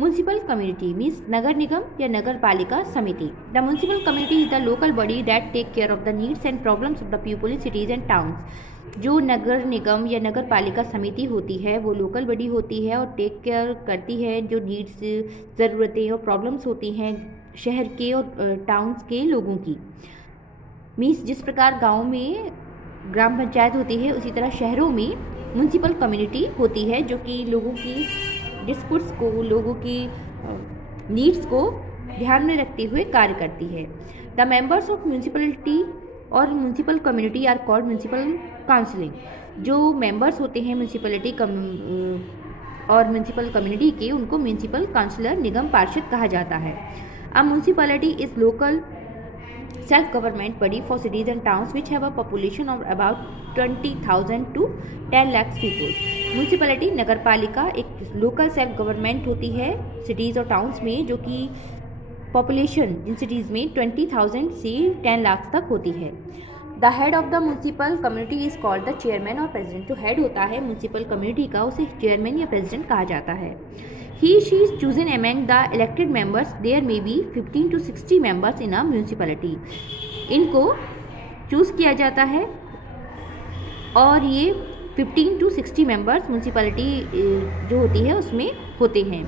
Municipal community means नगर निगम या नगर पालिका समिति। The municipal community is the local body that take care of the needs and problems of the people in cities and towns. जो नगर निगम या नगर पालिका समिति होती है वो लोकल बॉडी होती है और टेक केयर करती है जो नीड्स, ज़रूरतें और प्रॉब्लम्स होती हैं शहर के और टाउन्स के लोगों की। मीन्स जिस प्रकार गाँव में ग्राम पंचायत होती है उसी तरह शहरों में म्युनिसिपल कम्युनिटी होती है जो कि लोगों की डिस्प्यूट्स को, लोगों की नीड्स को ध्यान में रखते हुए कार्य करती है। द मेंबर्स ऑफ म्यूनिसिपलिटी और municipal community are called municipal counselling. जो मेंबर्स होते हैं म्यूनिसिपलिटी और म्यूनिसिपल कम्युनिटी के, उनको म्यूनिसिपल काउंसिलर, निगम पार्षद कहा जाता है। A municipality is local self-government body for cities and towns which have a population of about 20,000 to 10 lakhs people. Municipality नगर पालिका एक लोकल सेल्फ गवर्नमेंट होती है सिटीज़ और टाउन्स में, जो कि पॉपुलेशन जिन सिटीज़ में 20,000 से 10 लाख तक होती है। The head of the municipal community is called the chairman और प्रेसिडेंट। जो हेड होता है म्यूनिसिपल कम्युनिटी का उसे चेयरमैन या प्रेसिडेंट कहा जाता है। She is chosen among the elected members. There may be 15 to 60 members in a municipality. इनको चूज़ किया जाता है और ये 15 to 60 members म्यूनसिपलिटी जो होती है उसमें होते हैं।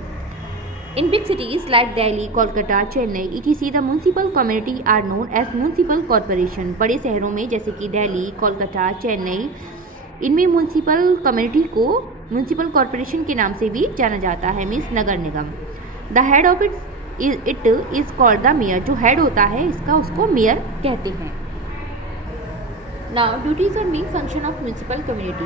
In big cities like Delhi, Kolkata, Chennai, etc., the municipal community are known as municipal corporation. बड़े शहरों में जैसे कि दिल्ली, कोलकाता, चेन्नई, इनमें म्यूनसिपल कम्युनिटी को म्यूनसिपल कॉरपोरेशन के नाम से भी जाना जाता है, मीन्स नगर निगम। The head of it is called the mayor. जो हेड होता है इसका, उसको मेयर कहते हैं। नाउ ड्यूटीज और main function of municipal community.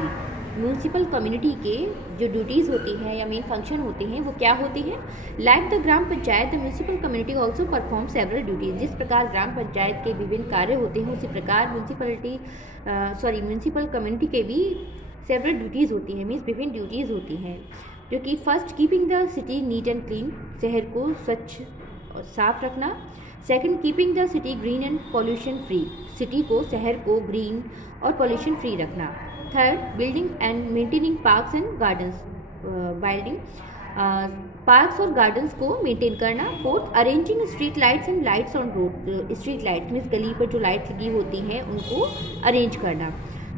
Municipal community के जो ड्यूटीज़ होती हैं या मेन फंक्शन होते हैं वो क्या होते हैं? Like the gram panchayat, the municipal community also perform several duties. जिस प्रकार ग्राम पंचायत के विभिन्न कार्य होते हैं उसी प्रकार म्यूनसिपल कम्युनिटी के भी सेवरल ड्यूटीज़ होती हैं, मीन्स विभिन्न ड्यूटीज़ होती हैं, जो कि first keeping the city neat and clean, शहर को स्वच्छ और साफ रखना। Second, keeping the city green and pollution free, city को, शहर को ग्रीन और पॉल्यूशन फ्री रखना। Third, building and maintaining parks and gardens, parks और गार्डन्स को मेंटेन करना। Fourth, arranging street lights and lights on road, street lights means गली पर जो लाइट लगी होती हैं उनको अरेंज करना।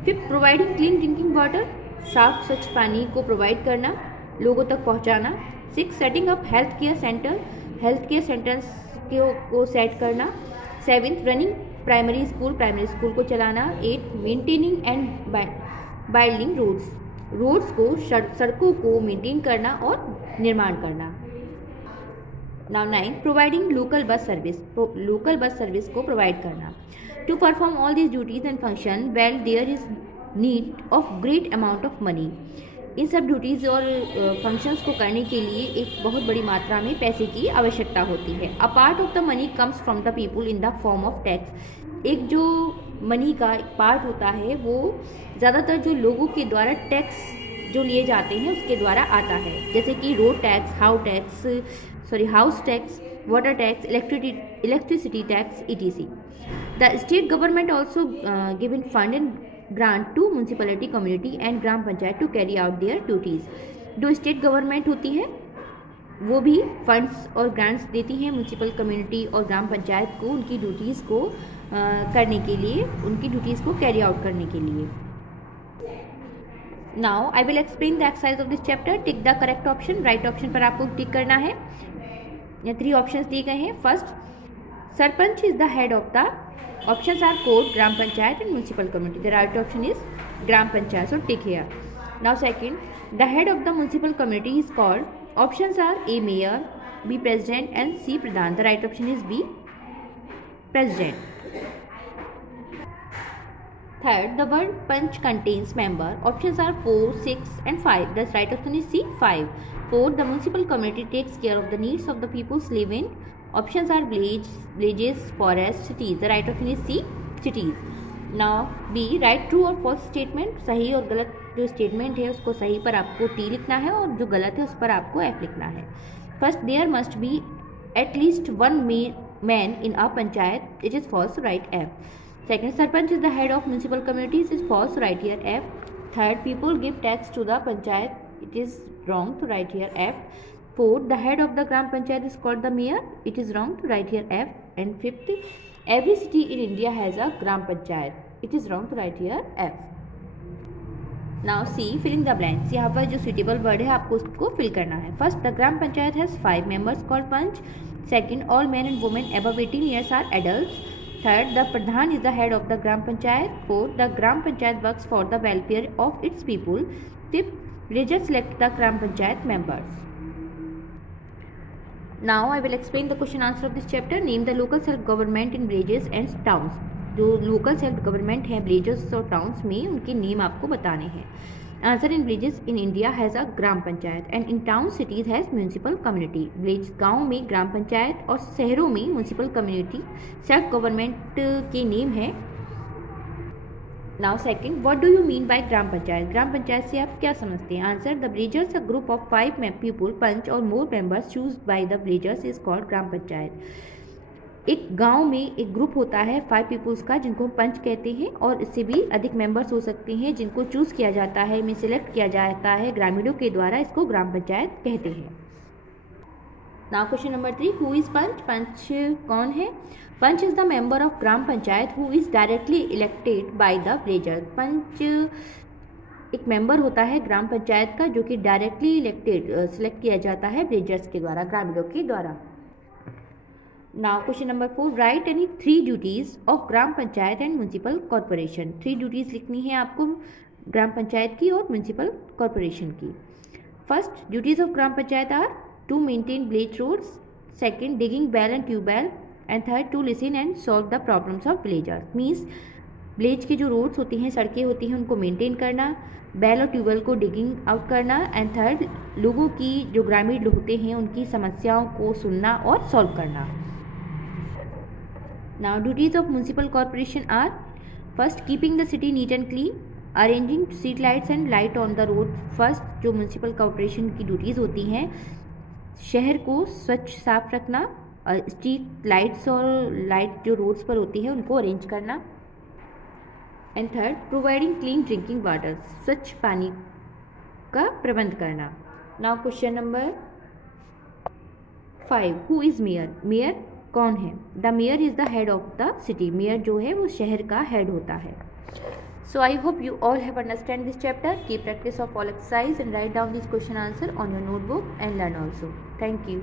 Fifth, providing clean drinking water, साफ स्वच्छ पानी को प्रोवाइड करना, लोगों तक पहुंचाना। Six, setting up health care center, health care centers को सेट करना। सेवेंथ, रनिंग प्राइमरी स्कूल को चलाना। Eight, maintaining and building roads को, सड़कों को मेंटेन करना और निर्माण करना। Now nine, providing local bus service को प्रोवाइड करना। To perform all these duties and function well there is need of great amount of money. इन सब ड्यूटीज़ और फंक्शंस को करने के लिए एक बहुत बड़ी मात्रा में पैसे की आवश्यकता होती है। A part of the money comes from the people in the form of tax. एक जो मनी का एक पार्ट होता है वो ज़्यादातर जो लोगों के द्वारा टैक्स जो लिए जाते हैं उसके द्वारा आता है, जैसे कि road tax, house tax, water tax, electricity tax, etc. The state government also given fund and grant to municipality community and gram panchayat to carry out their duties. जो स्टेट गवर्नमेंट होती है वो भी फंड्स और ग्रांट्स देती हैं म्यूनसिपल कम्युनिटी और ग्राम पंचायत को उनकी ड्यूटीज़ को करने के लिए, उनकी ड्यूटीज़ को कैरी आउट करने के लिए। Now I will explain the exercise of this chapter. Tick the correct option, right option पर आपको टिक करना है। यहाँ 3 ऑप्शंस दिए गए हैं। First, sarpanch is the head of the, options are court, gram panchayat and municipal community. The right option is gram panchayat, so tick here. Now second, the head of the municipal community is called, options are A mayor, B president and C pradhan. The right option is B president. Third, the word panch contains member. Options are 4, 6 and 5. The right option is C 5. Fourth, the municipal community takes care of the needs of the people's living. Options are villages, forests, cities. The right option is C, cities. Now B, write true or false statement. सही और गलत जो statement है उसको सही पर आपको T लिखना है और जो गलत है उस पर आपको F लिखना है। First, there must be at least one man in a panchayat. It is false, write F. Second, sarpanch is the head of municipal communities. Is false, write here F. Third, people give tax to the panchayat. It is wrong, to write here F. Fourth, the head of the Gram Panchayat is called the mayor. It is wrong to write here F. And fifth, every city in India has a Gram Panchayat. It is wrong to write here F. Now C, filling the blanks. यहाँ पर जो suitable word है आपको उसको fill करना है. First, the Gram Panchayat has 5 members called Panch. Second, all men and women above 18 years are adults. Third, the Pradhan is the head of the Gram Panchayat. Fourth, the Gram Panchayat works for the welfare of its people. Fifth, villagers select the Gram Panchayat members. Now I will explain the question answer of this chapter. Name the local self government in villages and towns. जो local self government है villages और towns में उनके name आपको बताने हैं. Answer, in villages in India has a gram panchayat and in town cities has municipal community. Village गाँव में ग्राम पंचायत और शहरों में म्यूनसिपल कम्युनिटी सेल्फ गवर्नमेंट के नेम है. Now second, what do you mean by gram panchayat? Gram panchayat से आप क्या समझते हैं? Answer, the villagers a group of 5 people panch और more members choose by the villagers is called gram panchayat. एक गांव में एक ग्रुप होता है 5 पीपल्स का जिनको हम पंच कहते हैं और इससे भी अधिक मेंबर्स हो सकते हैं जिनको चूज किया जाता है, में सिलेक्ट किया जाता है ग्रामीणों के द्वारा. इसको ग्राम पंचायत कहते हैं. Now question number 3, who is panch? Panch कौन है? Panch is the member of gram panchayat who is directly elected by the villager. Panch एक मेंबर होता है ग्राम पंचायत का जो कि डायरेक्टली इलेक्टेड सिलेक्ट किया जाता है विलेजर्स के द्वारा, ग्रामीणों के द्वारा. Now question number 4, write any 3 duties of gram panchayat and municipal corporation. 3 duties लिखनी है आपको ग्राम पंचायत की और म्यूनसिपल कॉर्पोरेशन की. First, duties of gram panchayat are to maintain village roads. Second, digging well and tubewell. And third, to listen and solve the problems of villagers. Means village के जो roads होती हैं, सड़कें होती हैं, उनको मेंटेन करना, बेल और ट्यूबवेल को डिगिंग आउट करना. एंड थर्ड, लोगों की जो ग्रामीण लोग होते हैं उनकी समस्याओं को सुनना और सॉल्व करना. Now duties of municipal corporation are, first, keeping the city neat and clean, arranging street lights and light on the road. First, जो municipal corporation की ड्यूटीज़ होती हैं, शहर को स्वच्छ साफ रखना, स्ट्रीट लाइट्स और लाइट जो रोड्स पर होती है उनको अरेंज करना. And third, providing clean drinking water, स्वच्छ पानी का प्रबंध करना. Now question number 5, who is mayor? Mayor कौन है? The mayor is the head of the city. Mayor जो है वो शहर का हेड होता है. So I hope you all have understand this chapter. Keep practice of all exercise and write down this question answer on your notebook and learn also. Thank you.